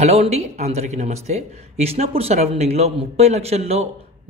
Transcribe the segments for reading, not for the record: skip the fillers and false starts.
Hello అండి, అందరికీ నమస్తే. ఇష్నాపూర్ సరౌండింగ్లో 30 లక్షల్లో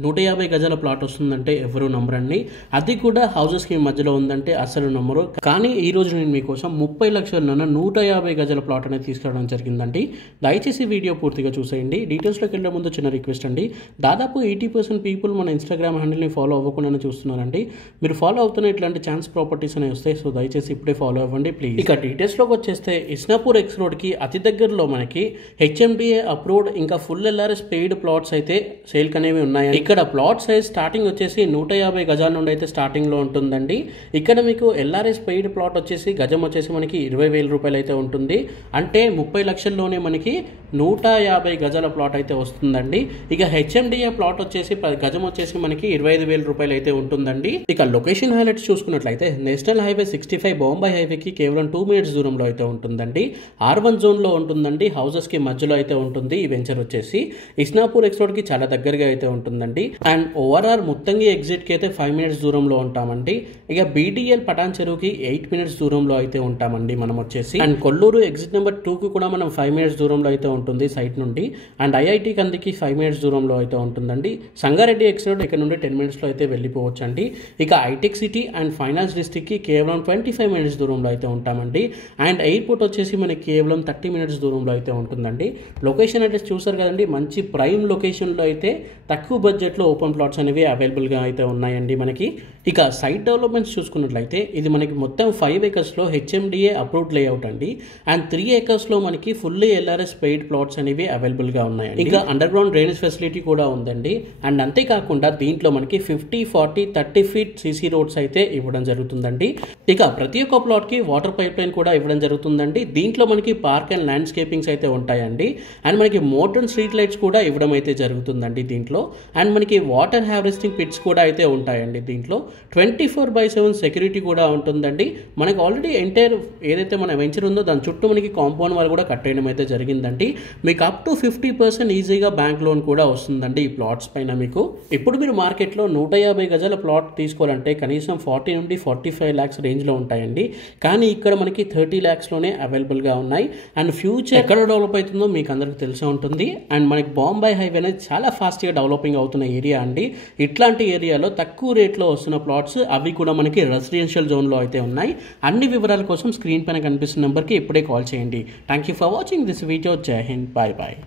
150 గజాల ప్లాట్ వస్తుందంటే ఎవరు నమ్మరండి. అది కూడా హౌజెస్కి మధ్యలో ఉందంటే అసలు నమ్మరు. కానీ ఈరోజు నేను మీకోసం 30 లక్షల్లోనే 150 గజాల ప్లాట్ అనేది తీసుకురావడం జరిగిందండి. దయచేసి వీడియో పూర్తిగా చూసేయండి. డీటెయిల్స్లోకి వెళ్ళే ముందు చిన్న రిక్వెస్ట్ అండి. దాదాపు 80% పీపుల్ మన ఇన్స్టాగ్రామ్ హ్యాండిల్ని ఫాలో అవ్వకుండానే చూస్తున్నారండి. మీరు ఫాలో అవుతున్న ఇట్లాంటి ఛాన్స్ ప్రాపర్టీస్ అనేవి వస్తాయి. సో దయచేసి ఇప్పుడే ఫాలో అవ్వండి ప్లీజ్. ఇక డీటెయిల్స్లోకి వచ్చేస్తే ఇస్నాపూర్ ఎక్స్ రోడ్కి అతి దగ్గరలో మనకి HMDA అప్రూవ్డ్ ఇంకా ఫుల్ LRS పెయిడ్ ప్లాట్స్ అయితే సేల్కి అనేవి ఉన్నాయి. ఇక్కడ ప్లాట్ సైజ్ స్టార్టింగ్ వచ్చేసి 150 గజాల నుండి అయితే స్టార్టింగ్లో ఉంటుందండి. ఇక్కడ మీకు LRS పెయిడ్ ప్లాట్ వచ్చేసి గజం వచ్చేసి మనకి 20,000 రూపాయలు అయితే ఉంటుంది. అంటే 30 లక్షల్లోనే మనకి 150 గజాల ప్లాట్ అయితే వస్తుందండి. ఇక HMDA ప్లాట్ వచ్చేసి గజం వచ్చేసి మనకి 25,000 రూపాయలు అయితే ఉంటుందండి. ఇక లొకేషన్ హైలైట్స్ చూసుకున్నట్లయితే నేషనల్ హైవే 65 బాంబే హైవేకి కేవలం 2 మినిట్స్ దూరంలో అయితే ఉంటుందండి. R1 జోన్లో ఉంటుందండి. హౌసెస్కి మధ్యలో అయితే ఉంటుంది. ఈ వెంచర్ వచ్చేసి ఇస్నాపూర్ ఎక్స్ రోడ్కి చాలా దగ్గరగా అయితే ఉంటుందండి. అండ్ ఓవరాల్ ముత్తంగి ఎగ్జిట్కి అయితే 5 మినిట్స్ దూరంలో ఉంటామండి. ఇక BDL పటాన్ చెరువుకి 8 మినిట్స్ దూరంలో అయితే ఉంటామండి మనం వచ్చేసి. అండ్ కొల్లూరు ఎగ్జిట్ నెంబర్ 2కి కూడా మనం 5 మినిట్స్ దూరంలో అయితే ఉంటుంది సైట్ నుండి. అండ్ IIT కందికి 5 మినిట్స్ దూరంలో అయితే ఉంటుందండి. సంగారెడ్డి ఎక్స్ రోడ్ ఇక్కడ నుండి 10 మినిట్స్లో అయితే వెళ్ళిపోవచ్చు అండి. ఇక హైటెక్ సిటీ అండ్ ఫైనాన్స్ డిస్ట్రిక్ట్కి కేవలం 25 మినిట్స్ దూరంలో అయితే ఉంటామండి. అండ్ ఎయిర్పోర్ట్ వచ్చేసి మనకి కేవలం 30 మినిట్స్ దూరంలో అయితే ఉంటుందండి. లొకేషన్ అడ్రస్ చూసారు కదండి, మంచి ప్రైమ్ లొకేషన్లో అయితే తక్కువ బడ్జెట్లో ఓపెన్ ప్లాట్స్ అనేవి అవైలబుల్గా అయితే ఉన్నాయండి మనకి. ఇక సైట్ డెవలప్మెంట్స్ చూసుకున్నట్లయితే ఇది మనకి మొత్తం 5 ఏకర్స్లో HMDA అప్రూవ్డ్ లేఅవుట్ అండి. అండ్ 3 ఏకర్స్లో మనకి ఫుల్లీ LRS పెయిడ్ ప్లాట్స్ అనేవి అవైలబుల్గా ఉన్నాయండి. ఇంకా అండర్ గ్రౌండ్ డ్రైనేజ్ ఫెసిలిటీ కూడా ఉందండి. అండ్ అంతేకాకుండా దీంట్లో మనకి 50, 40, 30 ఫీట్ CC రోడ్స్ అయితే ఇవ్వడం జరుగుతుందండి. ఇక ప్రతి ఒక్క ప్లాట్కి వాటర్ పైప్ లైన్ కూడా ఇవ్వడం జరుగుతుందండి. దీంట్లో మనకి పార్క్ అండ్ ల్యాండ్స్కేపింగ్స్ అయితే ఉంటాయండి. అండ్ మనకి మోడర్న్ స్ట్రీట్ లైట్స్ కూడా ఇవ్వడం అయితే జరుగుతుందండి దీంట్లో. అండ్ మనకి వాటర్ హార్వెస్టింగ్ పిట్స్ కూడా అయితే ఉంటాయండి దీంట్లో. 24/7 సెక్యూరిటీ కూడా ఉంటుందండి. మనకి ఆల్రెడీ ఎంటైర్ ఏదైతే మన వెంచర్ ఉందో దాని చుట్టూ మనకి కాంపౌండ్ వాల్ కూడా కట్టేయడం అయితే జరిగిందండి. మీకు అప్ టు 50% ఈజీగా బ్యాంక్ లోన్ కూడా వస్తుందండి ఈ ప్లాట్స్ పైన మీకు. ఇప్పుడు మీరు మార్కెట్లో 150 గజాల ప్లాట్ తీసుకోవాలంటే కనీసం 40 నుండి 45 lakhs రేంజ్లో ఉంటాయండి. కానీ ఇక్కడ మనకి 30 lakhsలోనే అవైలబుల్గా ఉన్నాయి. అండ్ ఫ్యూచర్ ఎక్కడ డెవలప్ అవుతుందో మీకు అందరికీ తెలిసే ఉంటుంది. అండ్ మనకి బాంబే హైవే అనేది చాలా ఫాస్ట్గా డెవలపింగ్ అవుతున్న ఏరియా అండి. ఇట్లాంటి ఏరియాలో తక్కువ రేట్లో వస్తున్న ప్లాట్స్ అవి కూడా మనకి రెసిడెన్షియల్ జోన్లో అయితే ఉన్నాయి. అన్ని వివరాల కోసం స్క్రీన్ పైన కనిపిస్తున్న నెంబర్కి ఇప్పుడే కాల్ చేయండి. Thank you for watching this video. జై హింద్, బాయ్ బాయ్.